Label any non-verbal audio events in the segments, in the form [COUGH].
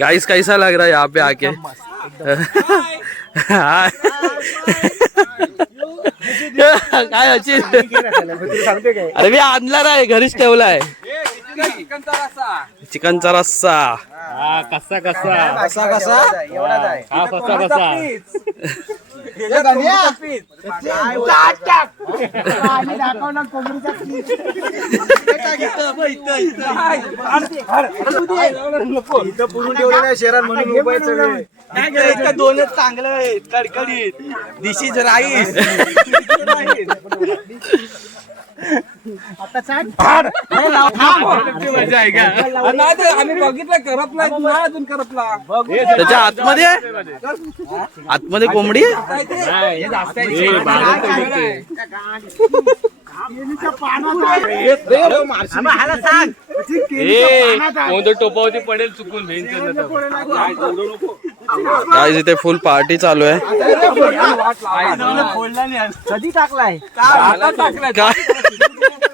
Guys कैसा लग रहा है यहाँ पे आके? हाय. काय अचित अरे मी आणला नाही घरीच ठेवलाय चिकनचा रस्सा? कसा कसा? कसा कसा? एवढाच आहे हा कसा कसा? इथं पुरून ठेवलेलं आहे शहरात म्हणून सगळे. दोनच चांगलं कडकडीत. दिशीच राईस. [LAUGHS] आम्ही बघितलं नाही अजून त्याच्या आतमध्ये? आतमध्ये कोंबडी? टोपावरती पडेल चुकून भेंच काय इथे फुल पार्टी चालू आहे. कधी टाकलाय? काय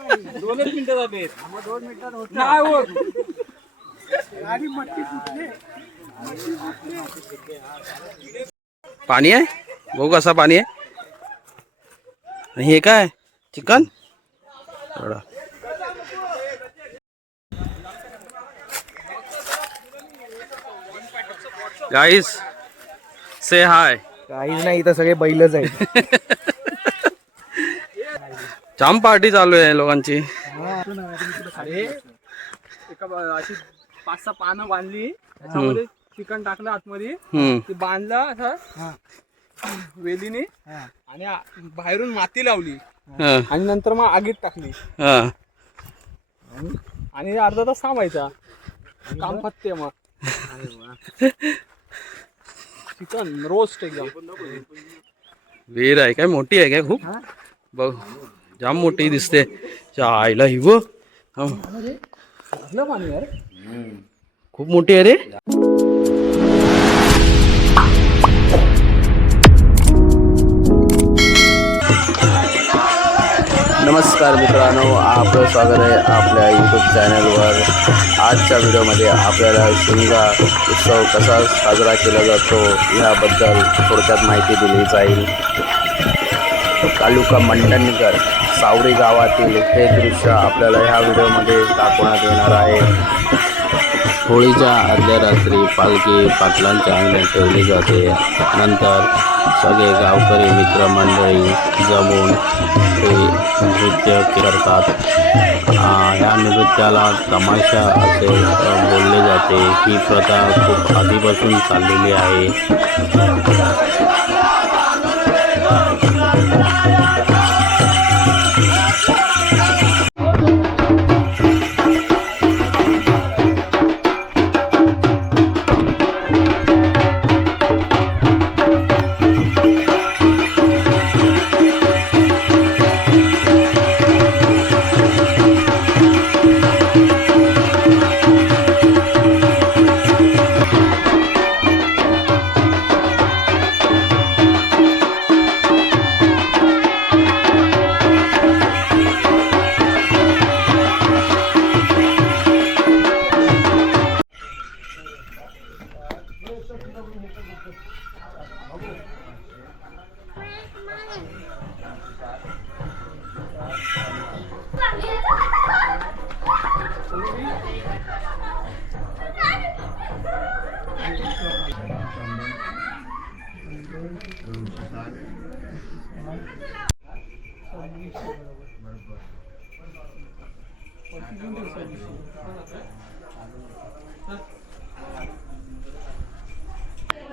दोनच मिनिटं झाले. नाही होत. पाणी आहे? बघू कसा पाणी आहे. आणि हे काय? चिकन? एवढा. गाईस से हाय काहीच नाही इथं सगळे बैलच आहेत. [LAUGHS] जाम पार्टी चालू आहे लोकांची. अरे एका अशी पाच सहा पानं बांधली. त्याच्यामध्ये चिकन टाकलं आतमध्ये. हम्म. ते बांधलं असं. वेलीने. आणि आ- बाहेरून माती लावली. हा, आणि नंतर मग आगीत टाकली. हा. आणि अर्धा तास थांबायचा. काम फत्ते मग. चिकन रोस्ट एकदम. विहीर आहे काय? मोठी आहे काय? खूप? बघ. जाम मोठी दिसते. च्या आईला ही. व हा, कसलं पाणी यार. खूप मोठी आहे रे. नमस्कार मित्रांनो आपलं स्वागत आहे आपल्या यूट्यूब चॅनलवर आजच्या व्हिडिओमध्ये आपल्याला शिमगा उत्सव कसा साजरा केला जातो याबद्दल थोडक्यात माहिती दिली जाईल. तालुका मंडणगड सावरी गावातील हे दृश्य आपल्याला ह्या व्हिडिओमध्ये दाखवण्यात येणार आहे. होळीच्या आदल्या रात्री पालखी पाटलांच्या अंगणात ठेवली जाते. नंतर सगळे गावकरी मित्रमंडळी जमून ते नृत्य करतात. ह्या या नृत्याला तमाशा असे बोलले जाते. ही प्रथा खूप आधीपासून चाललेली आहे. ai, ai, ai.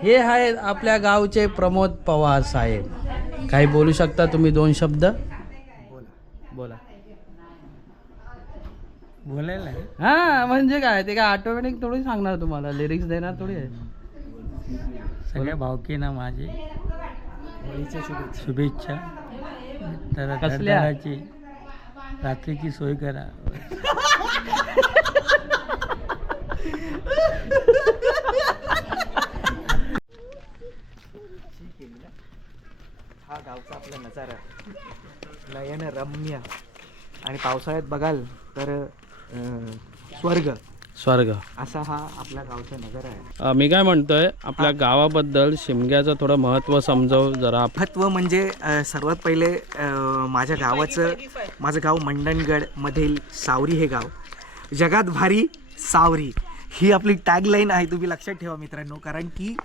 हे आहेत आपल्या गावचे प्रमोद पवार साहेब. काही बोलू शकता तुम्ही दोन शब्द? बोला. बोलायला हा म्हणजे काय? ते काय ऑटोमॅटिक थोडी सांगणार तुम्हाला? लिरिक्स देणार थोडी आहे. सगळ्या भावकीना माझे. शुभेच्छा. धडाची रात्रीची सोय करा. हा गावचा आपला नजारा. नयन रम्य आणि पावसाळ्यात बघाल तर स्वर्ग. स्वर्ग. असा हा आपला गावचा नजारा आहे. अ, मी काय म्हणतोय आपल्या गावाबद्दल शिमग्याचं थोडं महत्त्व समजाव जरा. महत्त्व म्हणजे अ, सर्वात पहिले अ, माझ्या गावाचं माझं गाव मंडणगड मधील सावरी हे गाव. जगात भारी सावरी. ही आपली टॅगलाईन आहे तुम्ही लक्षात ठेवा मित्रांनो कारण की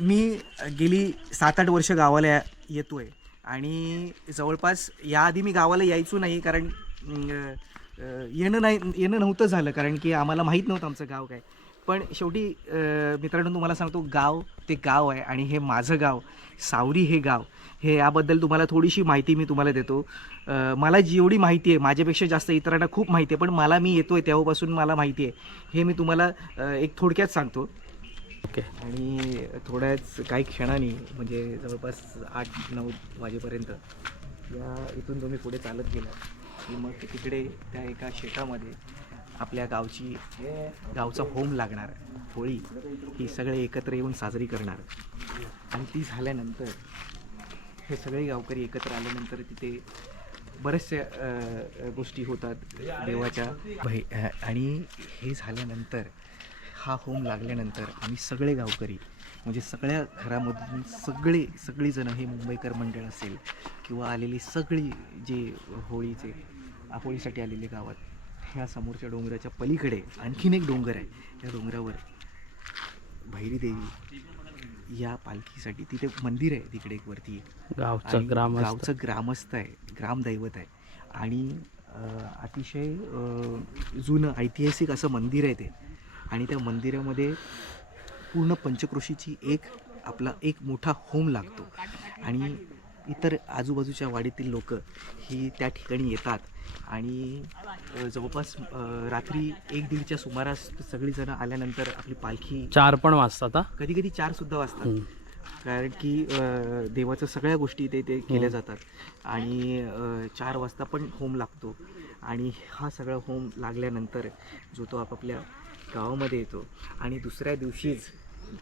मी गेली सात आठ वर्ष गावाला येतोय. आणि जवळपास याआधी मी गावाला यायचो नाही कारण अं, येणं नाही येणं नव्हतं झालं कारण की आम्हाला माहीत नव्हतं आमचं गाव काय. पण शेवटी मित्रांनो तुम्हाला सांगतो गाव ते गाव आहे आणि हे माझं गाव सावरी हे गाव. हे याबद्दल तुम्हाला थोडीशी माहिती मी तुम्हाला देतो. मला जेवढी माहिती आहे माझ्यापेक्षा जास्त इतरांना खूप माहिती आहे पण मला मी येतोय तेव्हापासून मला माहिती आहे. हे मी तुम्हाला एक थोडक्यात सांगतो. ओके. आणि थोड्याच काही क्षणांनी म्हणजे जवळपास आठ नऊ वाजेपर्यंत या इथून तुम्ही पुढे चालत गेला की मग तिकडे त्या एका शेतामध्ये आपल्या गावची गावचा होम लागणार. होळी ही सगळे एकत्र येऊन साजरी करणार. आणि ती झाल्यानंतर हे सगळे गावकरी एकत्र आल्यानंतर तिथे बऱ्याचशा गोष्टी होतात देवाच्या. भै आणि हे झाल्यानंतर हा होम लागल्यानंतर आम्ही सगळे गावकरी म्हणजे सगळ्या घरामधून सगळे सगळीजणं हे मुंबईकर मंडळ असेल किंवा आलेली सगळी जे होळीचे होळीसाठी आलेले गावात. ह्या समोरच्या डोंगराच्या पलीकडे आणखीन एक डोंगर आहे. त्या डोंगरावर भैरी देवी या पालखीसाठी तिथे मंदिर आहे तिकडे एक वरती. गावचं ग्रामस्थ. गावचं ग्रामस्थ आहे ग्रामदैवत आहे. आणि अतिशय जुनं ऐतिहासिक असं मंदिर आहे ते. आणि त्या मंदिरामध्ये पूर्ण पंचक्रोशीची एक आपला एक मोठा होम लागतो. आणि इतर आजूबाजूच्या वाडीतील लोक ही त्या ठिकाणी येतात. आणि जवळपास रात्री एक दीडच्या सुमारास सगळीजणं आल्यानंतर आपली पालखी चार पण वाजतात कधी कधी चार सुद्धा वाजतात. कारण की अ, देवाच्या सगळ्या गोष्टी ते ते केल्या जातात. आणि चार वाजता पण होम लागतो. आणि हा सगळा होम लागल्यानंतर जो तो आपापल्या गावामध्ये येतो. आणि दुसऱ्या दिवशीच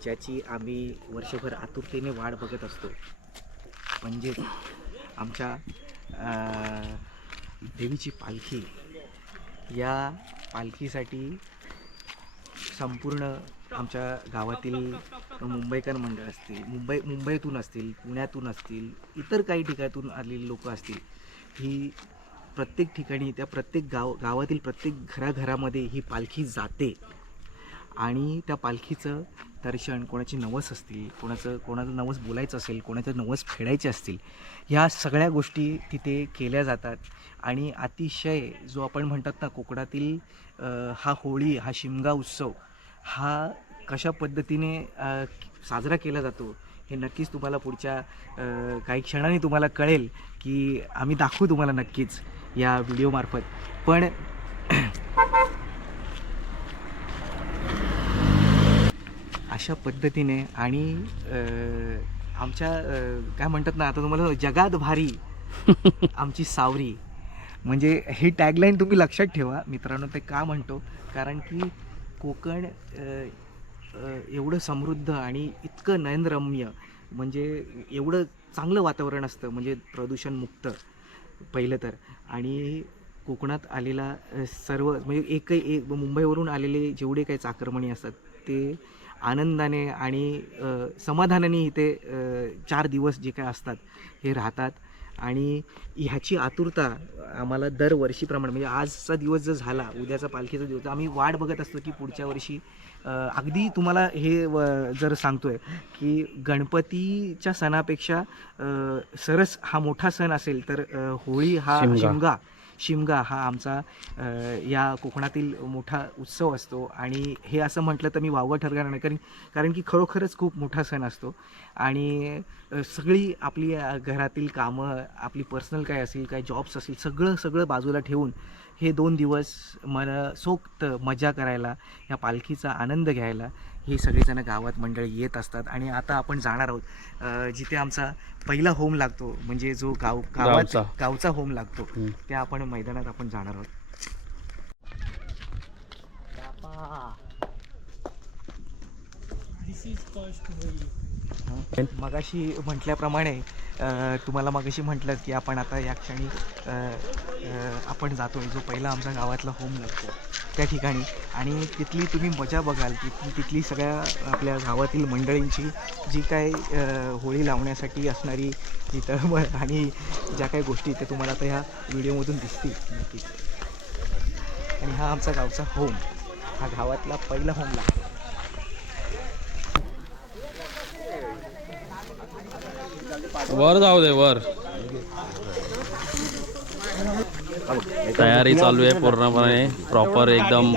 ज्याची आम्ही वर्षभर आतुरतेने वाट बघत असतो. म्हणजेच आमच्या देवीची पालखी. या पालखीसाठी संपूर्ण आमच्या गावातील मुंबईकर मंडळ असतील मुंबई मुंबईतून असतील पुण्यातून असतील इतर काही ठिकाणातून आलेली लोक असतील ही प्रत्येक ठिकाणी त्या प्रत्येक गाव गावातील प्रत्येक घराघरामध्ये ही पालखी जाते. आणि त्या पालखीचं दर्शन कोणाची नवस असतील कोणाचं कोणाचं नवस बोलायचं असेल कोणाचं नवस फेडायचे असतील ह्या सगळ्या गोष्टी तिथे केल्या जातात. आणि अतिशय जो आपण म्हणतात ना कोकणातील हा होळी हा शिमगा उत्सव हा कशा पद्धतीने साजरा केला जातो हे नक्कीच तुम्हाला पुढच्या काही क्षणाने तुम्हाला कळेल की आम्ही दाखवू तुम्हाला नक्कीच या व्हिडिओमार्फत. पण अशा पद्धतीने आणि आमच्या काय म्हणतात ना आता तुम्हाला जगात भारी [LAUGHS] आमची सावरी. म्हणजे ही टॅगलाईन तुम्ही लक्षात ठेवा. मित्रांनो ते का म्हणतो? कारण की कोकण एवढं समृद्ध आणि इतकं नयनरम्य म्हणजे एवढं चांगलं वातावरण असतं म्हणजे प्रदूषणमुक्त पहिलं तर. आणि कोकणात आलेला सर्व म्हणजे एकही एक मुंबईवरून आलेले जेवढे काही चाकरमणी असतात ते आनंदाने आणि समाधानाने इथे चार दिवस जे काय असतात हे राहतात आणि ह्याची आतुरता आम्हाला दरवर्षीप्रमाणे म्हणजे आजचा दिवस जर झाला उद्याचा पालखीचा दिवस आम्ही वाट बघत असतो की पुढच्या वर्षी अगदी तुम्हाला हे व- जर सांगतोय की गणपतीच्या सणापेक्षा सरस हा मोठा सण असेल तर होळी हा शिमगा. शिमगा हा आमचा या कोकणातील मोठा उत्सव असतो. आणि हे असं म्हटलं तर मी वावं ठरणार नाही. कारण कारण की खरोखरच खूप मोठा सण असतो. आणि सगळी आपली घरातील कामं आपली पर्सनल काय असेल काय जॉब्स असतील सगळं सगळं बाजूला ठेवून हे दोन दिवस मनसोक्त मजा करायला या पालखीचा आनंद घ्यायला ही सगळीजणं गावात मंडळी येत असतात आणि आता आपण जाणार आहोत जिथे आमचा पहिला होम लागतो म्हणजे जो गाव गावात गावचा. होम लागतो. त्या आपण मैदानात आपण जाणार आहोत. मगाशी म्हटल्याप्रमाणे तुम्हाला मगाशी म्हटलं की आपण आता या क्षणी आपण जातोय जो पहिला आमच्या गावातला होम लागतो. त्या ठिकाणी. आणि तिथली तुम्ही मजा बघाल. तिथली तिथली सगळ्या आपल्या गावातील मंडळींची जी काय होळी लावण्यासाठी असणारी तिथं आणि ज्या काही गोष्टी त्या तुम्हाला आता ह्या व्हिडिओमधून दिसतील. नक्कीच. आणि हा आमचा गावचा होम हा गावातला पहिला होम लागतो वर जाऊ दे वर. तयारी चालू आहे पूर्णपणे. प्रॉपर एकदम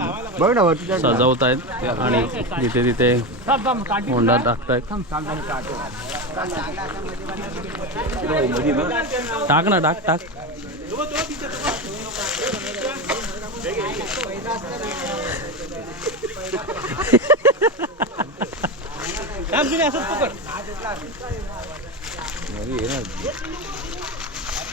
सजवत आहेत. आणि जिथे तिथे होंडा टाकतायत. टाक ना टाक टाक.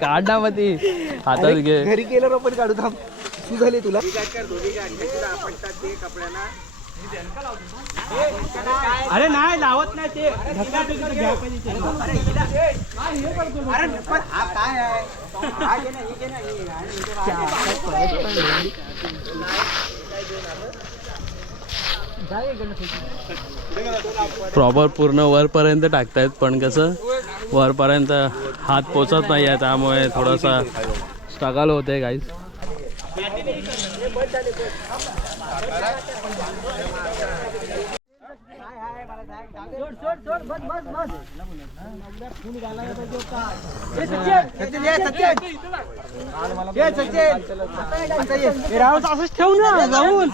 काढ ना मग ती. हातात घे. घरी गेल्यावर आपण काढू थांब. तू झाली तुला. अरे नाही लावत नाही ते. प्रॉपर पूर्ण वरपर्यंत टाकतायत पण कसं? वरपर्यंत हात पोचत नाही आहे त्यामुळे थोडासा स्ट्रगल होते काहीच असंच ठेव ना जाऊन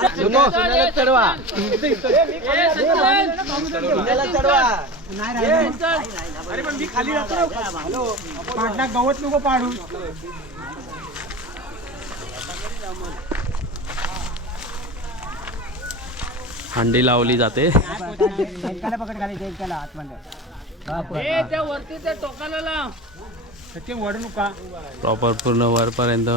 अरे पण मी खाली जातो पाडला गवत नको पाडू. हंडी लावली जाते. प्रॉपर पूर्ण वरपर्यंत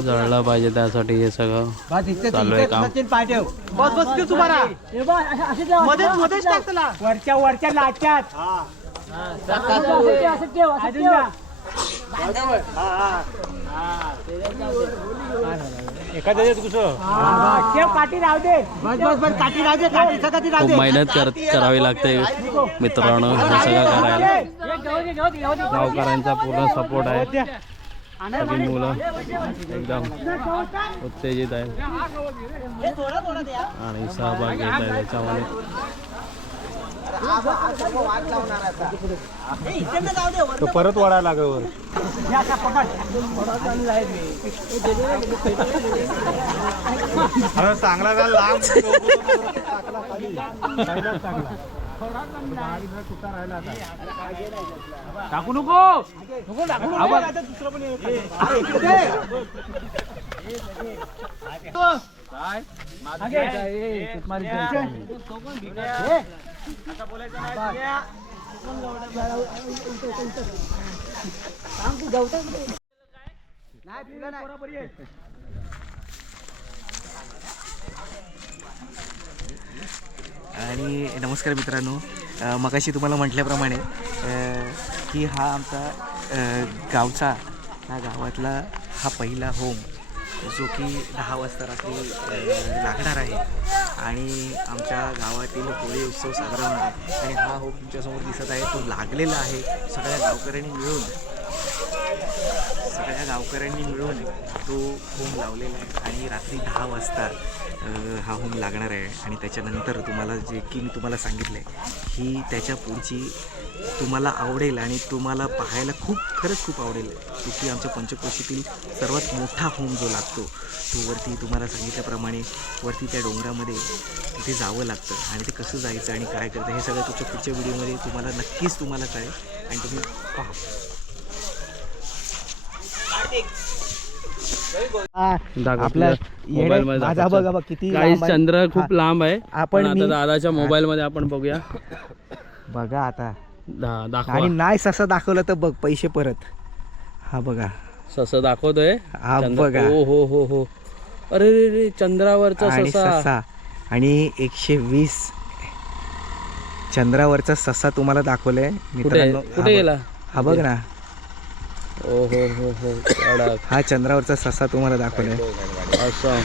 जळलं पाहिजे त्यासाठी हे सगळं. चालू आहे काम. बस बस तू तुम्हाला. वरच्या वरच्या लाच्यात अजून. एखाद्या ठेव काठी? राहू दे. बस बस बस काठी राहू दे काठी काठी खूप मेहनत कर करावी लागते. मित्रांनो हे सगळं करायला. गावकऱ्यांचा पूर्ण सपोर्ट आहे. सगळी मुलं एकदम उत्तेजित आहेत. आणि सहभाग घेत आहेत. याच्यामध्ये तो परत वाढायला लागेल चांगला व्याल लांब. टाकू नको. नको टाकू आणि नमस्कार मित्रांनो. अ, मगाशी तुम्हाला म्हटल्याप्रमाणे अ, की हा आमचा अ, गावचा हा गावातला हा पहिला होम जो की दहा वाजता रात्री लागणार आहे. आणि आमच्या गावातील होळी उत्सव साजरा होणार आहे. आणि हा होम तुमच्यासमोर दिसत आहे. तो लागलेला आहे. सगळ्या गावकऱ्यांनी मिळून सगळ्या गावकऱ्यांनी मिळून तो होम लावलेला आहे. आणि रात्री दहा वाजता हा होम लागणार आहे. आणि त्याच्यानंतर तुम्हाला जे की मी तुम्हाला सांगितलं आहे ही त्याच्या पुढची तुम्हाला आवडेल आणि तुम्हाला पाहायला खूप खरंच खूप आवडेल. तो की आमच्या पंचक्रोशीतील सर्वात मोठा होम जो लागतो तो वरती तुम्हाला सांगितल्याप्रमाणे वरती त्या डोंगरामध्ये तिथे जावं लागतं आणि ते कसं जायचं आणि काय करतं हे सगळं तुमच्या पुढच्या व्हिडिओमध्ये तुम्हाला नक्कीच तुम्हाला कळेल आणि तुम्ही पहा. आपल्या माझा बघा बघ किती. चंद्र खूप लांब आहे आपण दादाच्या मोबाईल मध्ये आपण बघूया. बघा आता. दा- दाखवा. आणि नाही ससा दाखवलं तर बघ पैसे परत. हा बघा. सस दाखवतोय? हा चंद्र- बघा. हो हो हो हो. अरे रे रे चंद्रावरचा आणि ससा. ससा. आणि एकशे वीस चंद्रावरचा ससा तुम्हाला दाखवलाय. कुठे मित्रांनो हा कुठे बघ- गेला? हा बघ ना. ओ हो हो हो. कडक हा चंद्रावरचा ससा तुम्हाला दाखवलाय. असं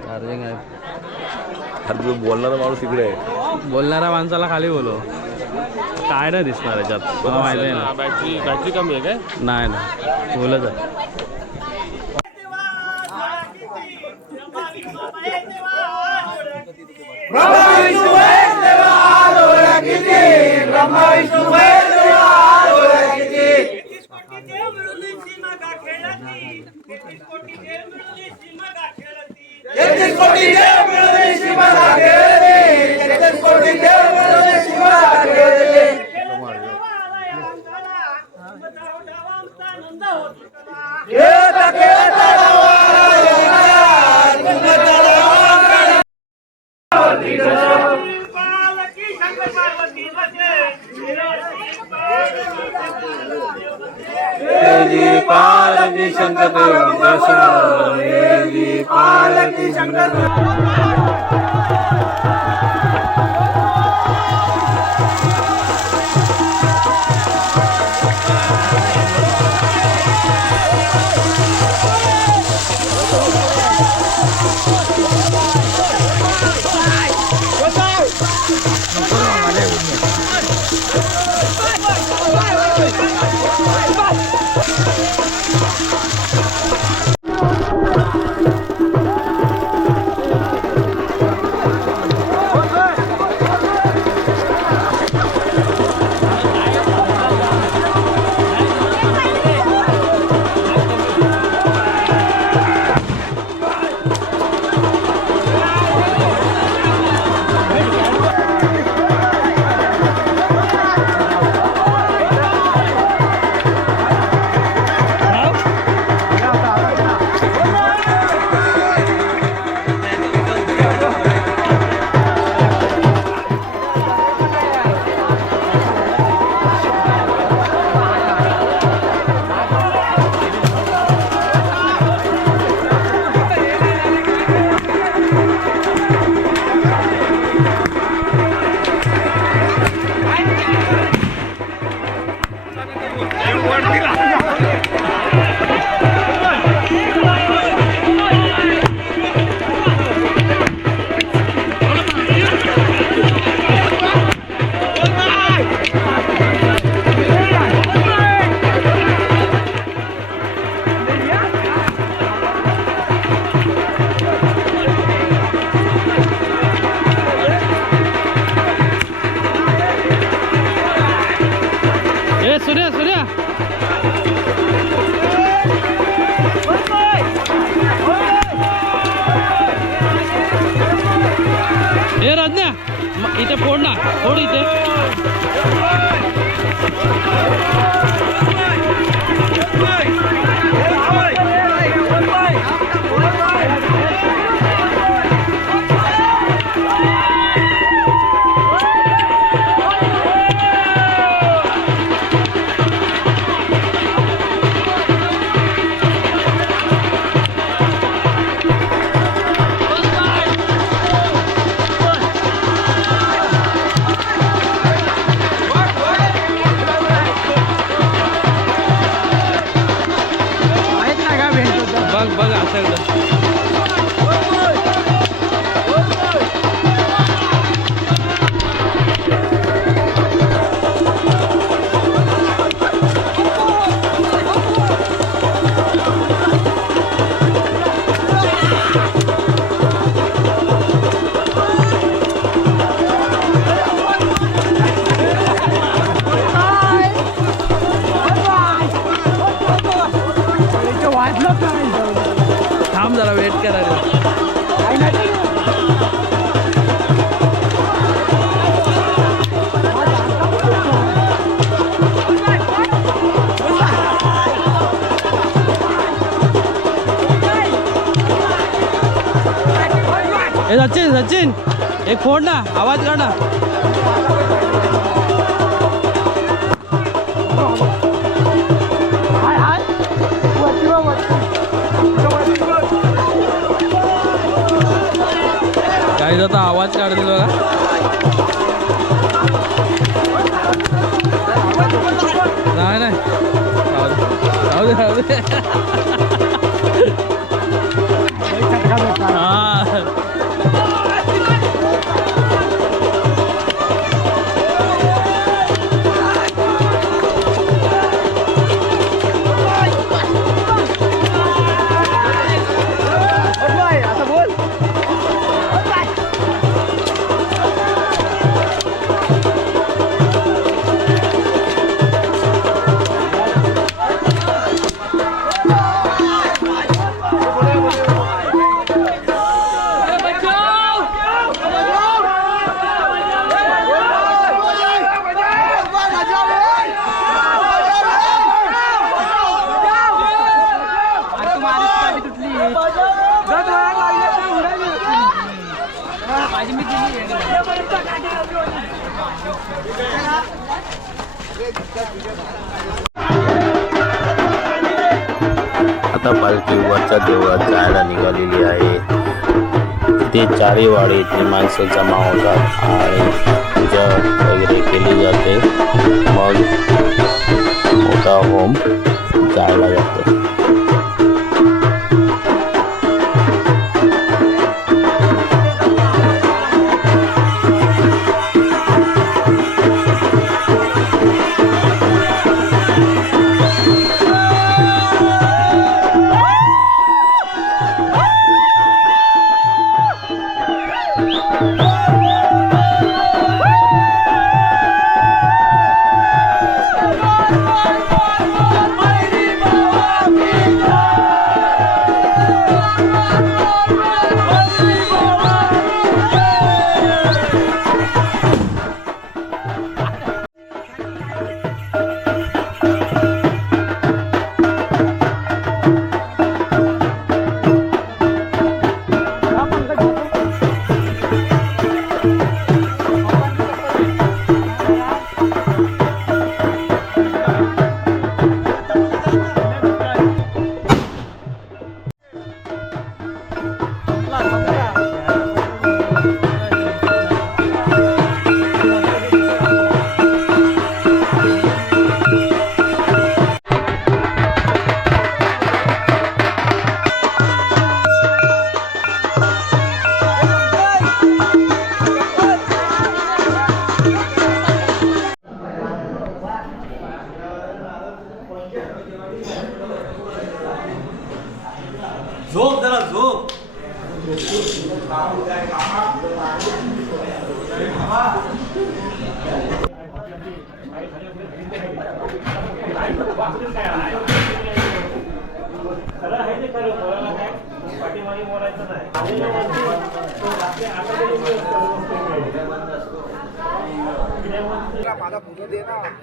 चार्जिंग आहे अरे जो बोलणारा माणूस इकडे आहे. बोलणाऱ्या माणसाला खाली बोलो काय नाही दिसणार याच्यात. मला माहिती आहे ना? बॅटरी बॅटरी कमी आहे काय? नाही नाही. बोलत आहे ए फोड ना फोड ना आवाज काढ ना आवाज काढतील तिथे चारी माणसं जमा होतात आणि पूजा वगैरे केली जाते. मग मोठा होम जायला जातो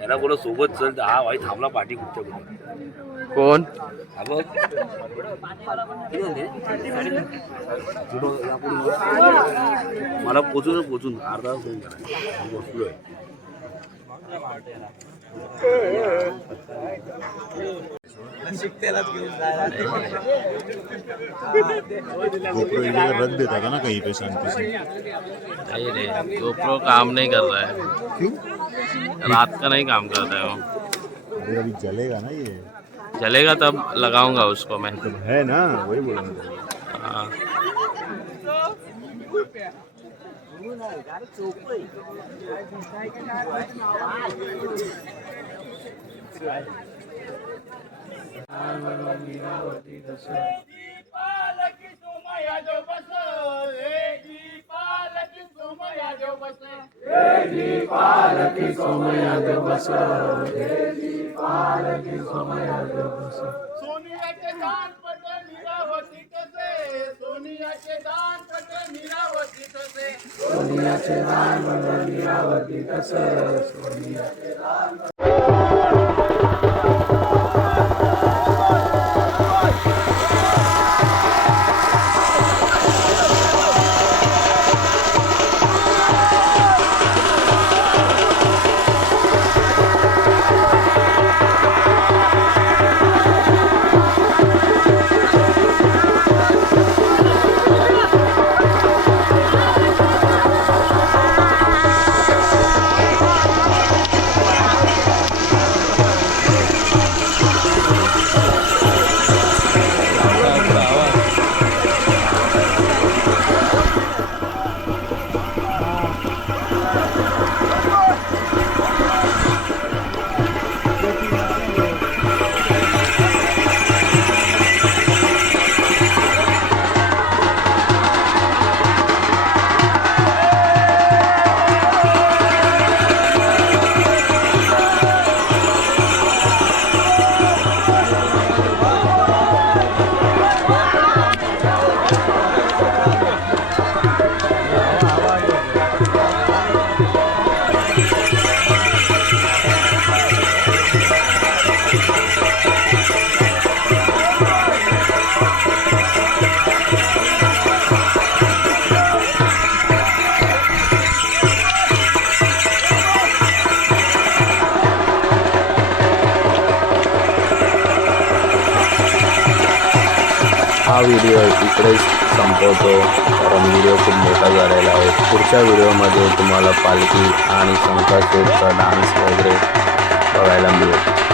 याला कोणा सोबत चल हा भाई थांबला पाठी कुठच्या कुठे कोण मला पोचून पोचून. अर्धा तास होऊन गेला. मी बसलोय गोप्रो इंडिया रख देता था ना कहीं पे शांति से। नहीं रे गोप्रो काम नहीं कर रहा है। क्यों? रात का नहीं काम करता है वो। अरे अभी जलेगा ना ये। चलेगा तब लगाऊँगा उसको मैं। तो है ना वही बोल रहा था हाँ सोनियाचे दान पट निरावती कसे? सोनियाचे दान पट निरावती कसे? व्हिडिओ इकडेच संपवतो. कारण व्हिडिओ खूप मोठा झालेला आहे. पुढच्या व्हिडिओमध्ये तुम्हाला पालखी आणि शंकासूरचा डान्स वगैरे बघायला मिळेल.